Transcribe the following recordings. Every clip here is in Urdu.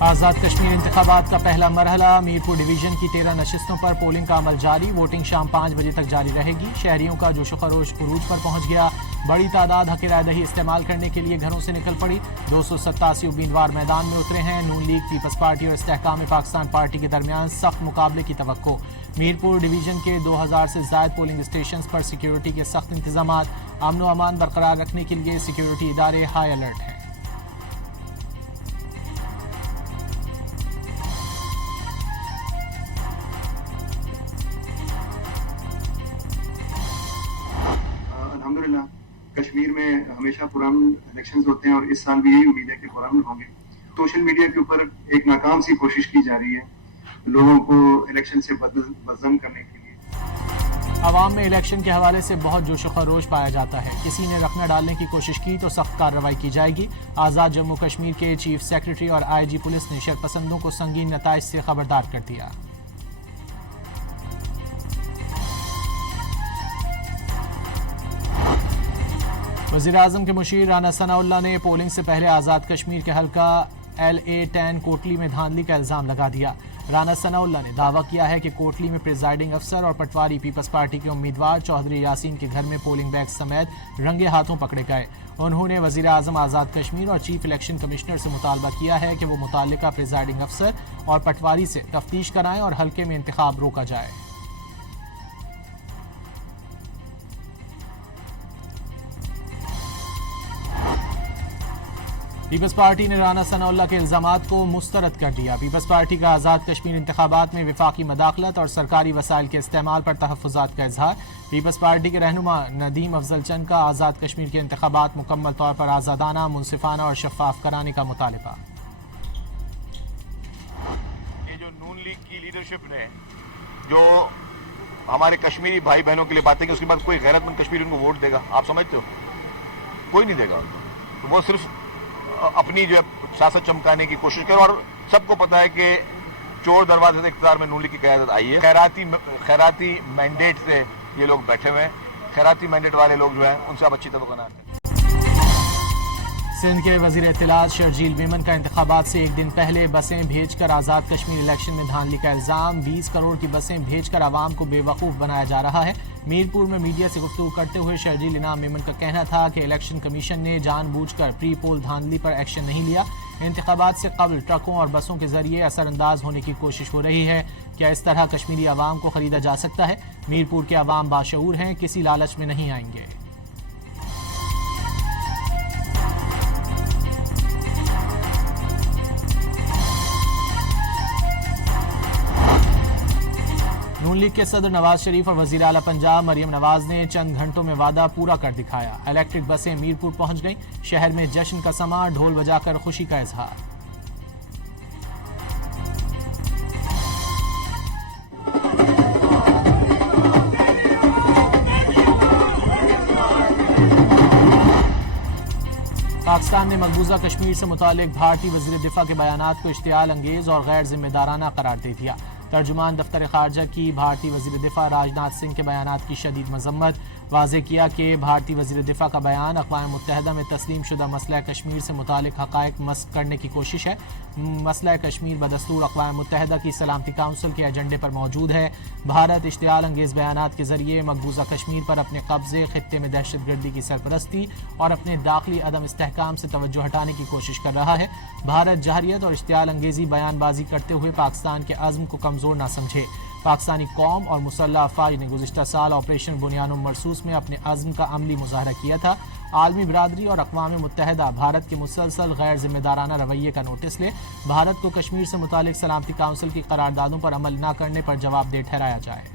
آزاد کشمیر انتخابات کا پہلا مرحلہ میرپور ڈویژن کی 13 نشستوں پر پولنگ کا عمل جاری. ووٹنگ شام 5 بجے تک جاری رہے گی. شہریوں کا جوش و خروش عروج پر پہنچ گیا. بڑی تعداد حق رائے دہی استعمال کرنے کے لیے گھروں سے نکل پڑی. 287 امیدوار میدان میں اترے ہیں. نون لیگ، پیپلز پارٹی اور استحکام پاکستان پارٹی کے درمیان سخت مقابلے کی توقع. میرپور ڈویژن کے 2000 سے زائد پولنگ اسٹیشنز پر سیکیورٹی کے سخت انتظامات. امن و امان برقرار رکھنے کے لیے سیکیورٹی ادارے ہائی الرٹ ہیں. الحمدللہ کشمیر میں ہمیشہ پرامن الیکشنز ہوتے ہیں اور اس سال بھی یہی امید ہے کہ پرامن ہوں گے. سوشل میڈیا کے اوپر ایک ناکام سی کوشش کی جا رہی ہے لوگوں کو الیکشن سے بدظن کرنے کے لیے. عوام میں الیکشن کے حوالے سے بہت جوش و خروش پایا جاتا ہے. کسی نے رخنہ ڈالنے کی کوشش کی تو سخت کارروائی کی جائے گی. آزاد جموں کشمیر کے چیف سیکرٹری اور آئی جی پولیس نے شرپسندوں کو سنگین نتائج سے خبردار کر دیا. وزیراعظم کے مشیر رانا ثناء اللہ نے پولنگ سے پہلے آزاد کشمیر کے حلقہ LA-10 کوٹلی میں دھاندلی کا الزام لگا دیا. رانا ثناء اللہ نے دعویٰ کیا ہے کہ کوٹلی میں پریزائڈنگ افسر اور پٹواری پیپلز پارٹی کے امیدوار چودھری یاسین کے گھر میں پولنگ بیگ سمیت رنگے ہاتھوں پکڑے گئے. انہوں نے وزیراعظم آزاد کشمیر اور چیف الیکشن کمشنر سے مطالبہ کیا ہے کہ وہ متعلقہ پریزائڈنگ افسر اور پٹواری سے تفتیش کرائیں اور حلقے میں انتخاب روکا جائے. پیپلز پارٹی نے رانا ثناء اللہ کے الزامات کو مسترد کر دیا. پیپلز پارٹی کا آزاد کشمیر انتخابات میں وفاقی مداخلت اور سرکاری وسائل کے استعمال پر تحفظات کا اظہار. پیپلز پارٹی کے رہنما ندیم افضل چند کا آزاد کشمیر کے انتخابات مکمل طور پر آزادانہ، منصفانہ اور شفاف کرانے کا مطالبہ. یہ جو نون لیگ کی لیڈرشپ نے جو ہمارے کشمیری بھائی بہنوں کے لیے باتیں کی، اس کے بعد کوئی غیرت مند کشمیری ان کو ووٹ دے گا؟ آپ سمجھتے ہو کوئی نہیں دے گا. تو وہ صرف اپنی جو ہے سیاست چمکانے کی کوشش کرو. اور سب کو پتا ہے کہ چور دروازے سے اقتدار میں نون لیگ کی قیادت آئی ہے. خیراتی مینڈیٹ سے یہ لوگ بیٹھے ہوئے ہیں. خیراتی مینڈیٹ والے لوگ جو ہیں ان سے آپ اچھی طرح بناتے ہیں. سندھ کے وزیر اطلاعات شرجیل میمن کا انتخابات سے ایک دن پہلے بسیں بھیج کر آزاد کشمیر الیکشن میں دھاندلی کا الزام. 20 کروڑ کی بسیں بھیج کر عوام کو بے وقوف بنایا جا رہا ہے. میرپور میں میڈیا سے گفتگو کرتے ہوئے شرجیل انعام میمن کا کہنا تھا کہ الیکشن کمیشن نے جان بوجھ کر پری پول دھاندلی پر ایکشن نہیں لیا. انتخابات سے قبل ٹرکوں اور بسوں کے ذریعے اثر انداز ہونے کی کوشش ہو رہی ہے. کیا اس طرح کشمیری عوام کو خریدا جا سکتا ہے؟ میرپور کے عوام باشعور ہیں، کسی لالچ میں نہیں آئیں گے. نون لیگ کے صدر نواز شریف اور وزیر اعلیٰ پنجاب مریم نواز نے چند گھنٹوں میں وعدہ پورا کر دکھایا. الیکٹرک بسیں میرپور پہنچ گئیں. شہر میں جشن کا سماں، ڈھول بجا کر خوشی کا اظہار. پاکستان نے مقبوضہ کشمیر سے متعلق بھارتی وزیر دفاع کے بیانات کو اشتعال انگیز اور غیر ذمہ دارانہ قرار دے دیا. ترجمان دفتر خارجہ کی بھارتی وزیر دفاع راجناتھ سنگھ کے بیانات کی شدید مذمت. واضح کیا کہ بھارتی وزیر دفاع کا بیان اقوام متحدہ میں تسلیم شدہ مسئلہ کشمیر سے متعلق حقائق مسخ کرنے کی کوشش ہے. مسئلہ کشمیر بدستور اقوام متحدہ کی سلامتی کونسل کے ایجنڈے پر موجود ہے. بھارت اشتعال انگیز بیانات کے ذریعے مقبوضہ کشمیر پر اپنے قبضے، خطے میں دہشت گردی کی سرپرستی اور اپنے داخلی عدم استحکام سے توجہ ہٹانے کی کوشش کر رہا ہے. بھارت جہریت اور اشتعال انگیزی بیان بازی کرتے ہوئے پاکستان کے عزم کو کمزور نہ سمجھے. پاکستانی قوم اور مسلح افواج نے گزشتہ سال آپریشن بنیان مرصوص میں اپنے عزم کا عملی مظاہرہ کیا تھا. عالمی برادری اور اقوام متحدہ بھارت کے مسلسل غیر ذمہ دارانہ رویے کا نوٹس لے. بھارت کو کشمیر سے متعلق سلامتی کونسل کی قراردادوں پر عمل نہ کرنے پر جواب دہ ٹھہرایا جائے.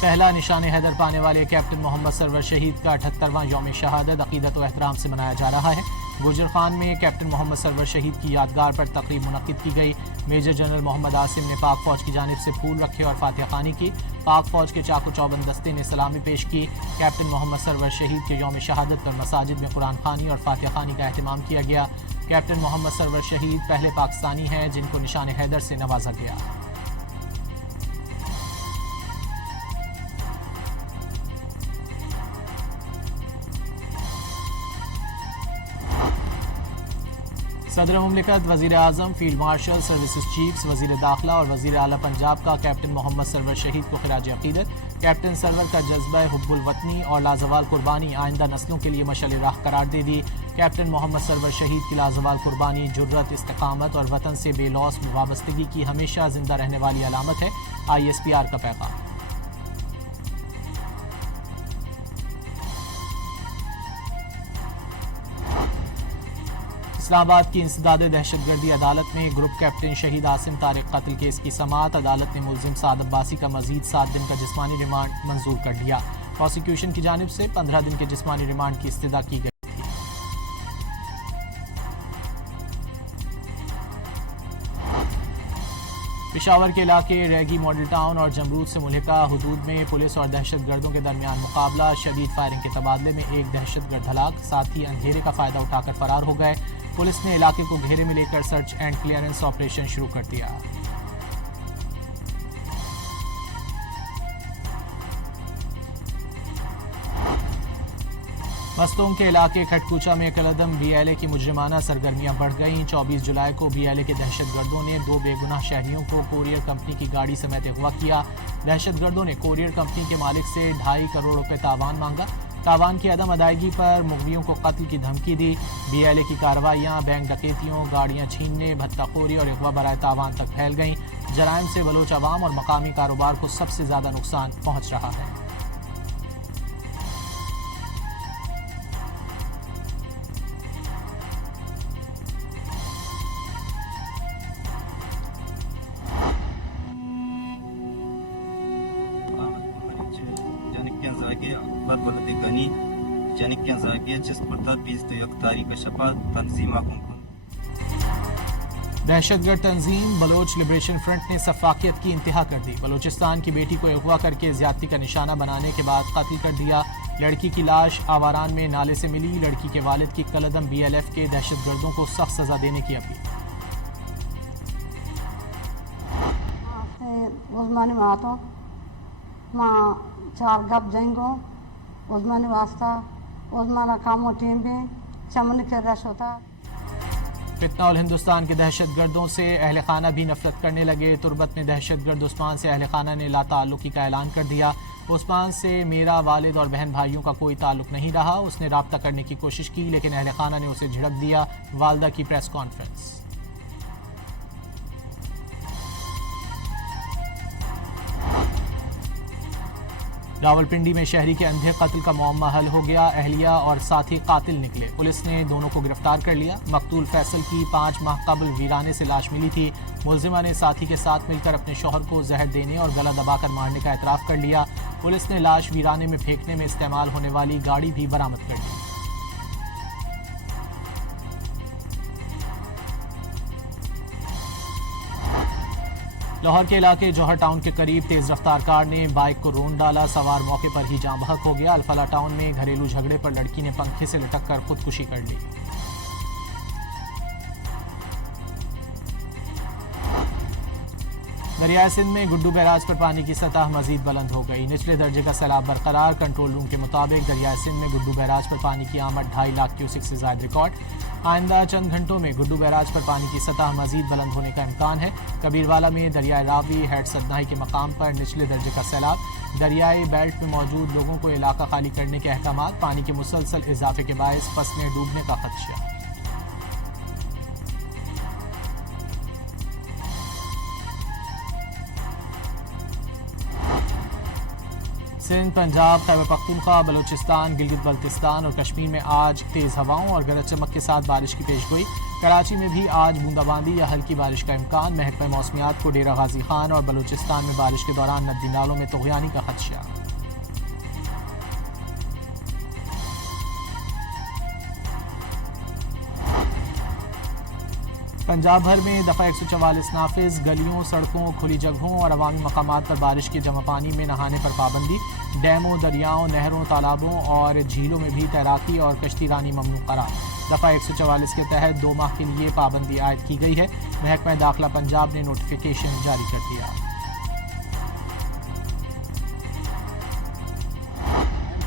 پہلا نشان حیدر پانے والے کیپٹن محمد سرور شہید کا 78واں یوم شہادت عقیدت و احترام سے منایا جا رہا ہے۔ گوجر خان میں کیپٹن محمد سرور شہید کی یادگار پر تقریب منعقد کی گئی۔ میجر جنرل محمد عاصم نے پاک فوج کی جانب سے پھول رکھے اور فاتحہ خوانی کی۔ پاک فوج کے چاقو چوبند دستے نے سلامی پیش کی۔ کیپٹن محمد سرور شہید کے یوم شہادت پر مساجد میں قرآن خوانی اور فاتحہ خوانی کا اہتمام کیا گیا۔ کیپٹن محمد سرور شہید پہلے پاکستانی ہیں جن کو نشان حیدر سے نوازا گیا۔ صدر مملکت، وزیر اعظم، فیلڈ مارشل، سروسز چیفز، وزیر داخلہ اور وزیر اعلیٰ پنجاب کا کیپٹن محمد سرور شہید کو خراج عقیدت۔ کیپٹن سرور کا جذبہ حب الوطنی اور لازوال قربانی آئندہ نسلوں کے لیے مشعل راہ قرار دے دی۔ کیپٹن محمد سرور شہید کی لازوال قربانی جرت، استقامت اور وطن سے بے لوث وابستگی کی ہمیشہ زندہ رہنے والی علامت ہے۔ ISPR کا پیغام۔ اسلام آباد کی انسداد دہشت گردی عدالت میں گروپ کیپٹن شہید عاصم طارق قتل کیس کی سماعت۔ عدالت نے ملزم سعد عباسی کا مزید 7 دن کا جسمانی ریمانڈ منظور کر لیا۔ پروسیکیوشن کی جانب سے 15 دن کے جسمانی ریمانڈ کی استدعا کی گئی۔ پشاور کے علاقے ریگی ماڈل ٹاؤن اور جمرود سے ملحقہ حدود میں پولیس اور دہشت گردوں کے درمیان مقابلہ۔ شدید فائرنگ کے تبادلے میں ایک دہشت گرد ہلاک، ساتھی اندھیرے کا فائدہ اٹھا کر فرار ہو گئے۔ پولیس نے علاقے کو گھیرے میں لے کر سرچ اینڈ کلیئرنس آپریشن شروع کر دیا۔ مستونگ کے علاقے کھٹکوچا میں کلعدم BLA کی مجرمانہ سرگرمیاں بڑھ گئیں۔ 24 جولائی کو BLA کے دہشت گردوں نے 2 بے گناہ شہریوں کو کوریئر کمپنی کی گاڑی سمیت اغوا کیا۔ دہشت گردوں نے کوریئر کمپنی کے مالک سے 2.5 کروڑ روپے تاوان مانگا۔ تاوان کی عدم ادائیگی پر مغویوں کو قتل کی دھمکی دی۔ BLA کی کارروائیاں بینک ڈکیتیوں، گاڑیاں چھیننے، بھتہ خوری اور اغوا برائے تاوان تک پھیل گئیں۔ جرائم سے بلوچ عوام اور مقامی کاروبار کو سب سے زیادہ نقصان پہنچ رہا ہے۔ دہشت گرد تنظیم بلوچ لبریشن فرنٹ نے سفاکیت کی انتہا کر دی۔ بلوچستان کی بیٹی کو اغوا کر کے زیادتی کا نشانہ بنانے کے بعد قتل کر دیا۔ لڑکی کی لاش آواران میں نالے سے ملی۔ لڑکی کے والد کی کلعدم BLF کے دہشت گردوں کو سخت سزا دینے کی اپیل۔ عثمانی ماتو ماں چار گپ جنگوں عثمانی واسطہ عثمانہ کاموں ٹیم بھی چمن کے رش ہوتا۔ فتنہ الہندوستان کے دہشت گردوں سے اہل خانہ بھی نفرت کرنے لگے۔ تربت میں دہشت گرد عثمان سے اہل خانہ نے لا تعلقی کا اعلان کر دیا۔ عثمان سے میرا والد اور بہن بھائیوں کا کوئی تعلق نہیں رہا۔ اس نے رابطہ کرنے کی کوشش کی لیکن اہل خانہ نے اسے جھڑک دیا۔ والدہ کی پریس کانفرنس۔ راولپنڈی میں شہری کے اندھے قتل کا معمہ حل ہو گیا۔ اہلیہ اور ساتھی قاتل نکلے۔ پولیس نے دونوں کو گرفتار کر لیا۔ مقتول فیصل کی 5 ماہ قبل ویرانے سے لاش ملی تھی۔ ملزمہ نے ساتھی کے ساتھ مل کر اپنے شوہر کو زہر دینے اور گلا دبا کر مارنے کا اعتراف کر لیا۔ پولیس نے لاش ویرانے میں پھینکنے میں استعمال ہونے والی گاڑی بھی برآمد کر لی۔ لاہور کے علاقے جوہر ٹاؤن کے قریب تیز رفتار کار نے بائک کو رون ڈالا۔ سوار موقع پر ہی جاں بحق ہو گیا۔ الفلاح ٹاؤن میں گھریلو جھگڑے پر لڑکی نے پنکھے سے لٹک کر خودکشی کر لی۔ دریائے سندھ میں گڈو بیراج پر پانی کی سطح مزید بلند ہو گئی۔ نچلے درجے کا سیلاب برقرار۔ کنٹرول روم کے مطابق دریائے سندھ میں گڈو بیراج پر پانی کی آمد 2.5 لاکھ کیوسک سے زائد ریکارڈ۔ آئندہ چند گھنٹوں میں گڈو بیراج پر پانی کی سطح مزید بلند ہونے کا امکان ہے۔ کبیروالا میں دریائے راوی ہیڈ سدنائی کے مقام پر نچلے درجے کا سیلاب۔ دریائے بیلٹ میں موجود لوگوں کو علاقہ خالی کرنے کے احکامات۔ پانی کے مسلسل اضافے کے باعث فصلیں ڈوبنے کا خدشہ۔ سندھ، پنجاب، خیبر پختونخوا، بلوچستان، گلگت بلتستان اور کشمیر میں آج تیز ہواؤں اور گرج چمک کے ساتھ بارش کی پیشگوئی۔ کراچی میں بھی آج بونداباندی یا ہلکی بارش کا امکان. محکمہ موسمیات کو ڈیرہ غازی خان اور بلوچستان میں بارش کے دوران ندی نالوں میں طغیانی کا خدشہ. پنجاب بھر میں دفعہ 144 نافذ. گلیوں، سڑکوں، کھلی جگہوں اور عوامی مقامات پر بارش کے جمع پانی میں نہانے پر پابندی. ڈیموں، دریاؤں، نہروں، تالابوں اور جھیلوں میں بھی تیراکی اور کشتی رانی ممنوع قرار. دفعہ 144 کے تحت 2 ماہ کے لیے پابندی عائد کی گئی ہے. محکمہ داخلہ پنجاب نے نوٹیفیکیشن جاری کر دیا.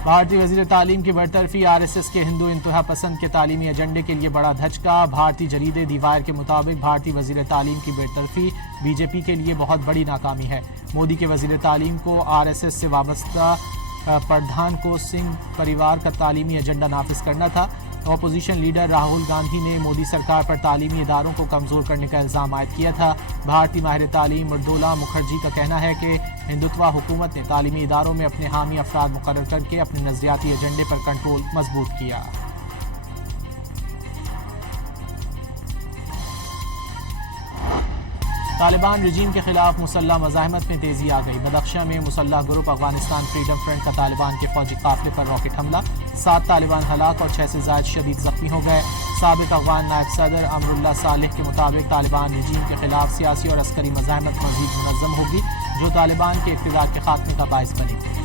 بھارتی وزیر تعلیم کی برطرفی. RSS کے ہندو انتہا پسند کے تعلیمی ایجنڈے کے لیے بڑا دھچکا. بھارتی جریدے دی وائر کے مطابق بھارتی وزیر تعلیم کی برطرفی BJP کے لیے بہت بڑی ناکامی ہے. مودی کے وزیر تعلیم کو RSS سے وابستہ پردھان کو سنگھ پریوار کا تعلیمی ایجنڈا نافذ کرنا تھا. اپوزیشن لیڈر راہل گاندھی نے مودی سرکار پر تعلیمی اداروں کو کمزور کرنے کا الزام عائد کیا تھا. بھارتی ماہر تعلیم مردولا مکھرجی کا کہنا ہے کہ ہندوتوا حکومت نے تعلیمی اداروں میں اپنے حامی افراد مقرر کر کے اپنے نظریاتی ایجنڈے پر کنٹرول مضبوط کیا. طالبان رجیم کے خلاف مسلح مزاحمت میں تیزی آ گئی. بدخشاں میں مسلح گروپ افغانستان فریڈم فرنٹ کا طالبان کے فوجی قافلے پر راکٹ حملہ. 7 طالبان ہلاک اور 6 سے زائد شدید زخمی ہو گئے. سابق افغان نائب صدر امراللہ صالح کے مطابق طالبان رجیم کے خلاف سیاسی اور عسکری مزاحمت مزید منظم ہوگی جو طالبان کے اقتدار کے خاتمے کا باعث بنے گی.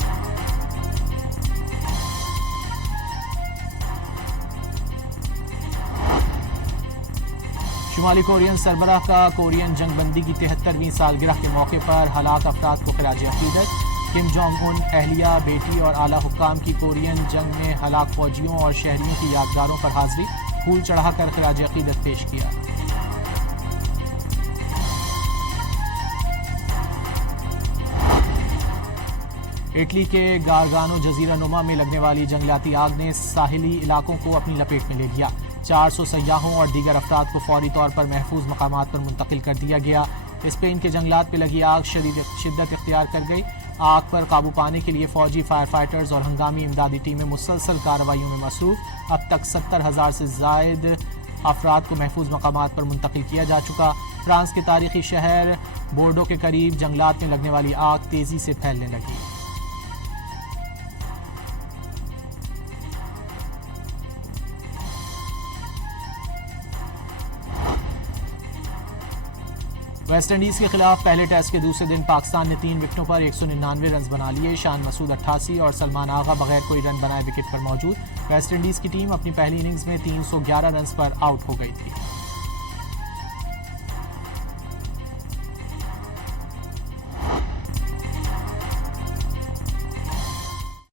شمالی کورین سربراہ کا کورین جنگ بندی کی 73ویں سالگرہ کے موقع پر ہلاک افراد کو خراج عقیدت. کم جونگ ان اہلیہ، بیٹی اور اعلیٰ حکام کی کورین جنگ میں ہلاک فوجیوں اور شہریوں کی یادگاروں پر حاضری. پھول چڑھا کر خراج عقیدت پیش کیا. اٹلی کے گارگانو جزیرہ نما میں لگنے والی جنگلاتی آگ نے ساحلی علاقوں کو اپنی لپیٹ میں لے لیا. 400 سیاحوں اور دیگر افراد کو فوری طور پر محفوظ مقامات پر منتقل کر دیا گیا. اسپین کے جنگلات پہ لگی آگ شدت اختیار کر گئی. آگ پر قابو پانے کے لیے فوجی، فائر فائٹرز اور ہنگامی امدادی ٹیمیں مسلسل کارروائیوں میں مصروف. اب تک 70,000 سے زائد افراد کو محفوظ مقامات پر منتقل کیا جا چکا. فرانس کے تاریخی شہر بورڈو کے قریب جنگلات میں لگنے والی آگ تیزی سے پھیلنے لگی. ویسٹ انڈیز کے خلاف پہلے ٹیسٹ کے دوسرے دن پاکستان نے 3 وکٹوں پر 199 رنز بنا لیے. شان مسعود 88 اور سلمان آغا بغیر کوئی رن بنائے وکٹ پر موجود. ویسٹ انڈیز کی ٹیم اپنی پہلی اننگز میں 311 رنز پر آؤٹ ہو گئی تھی.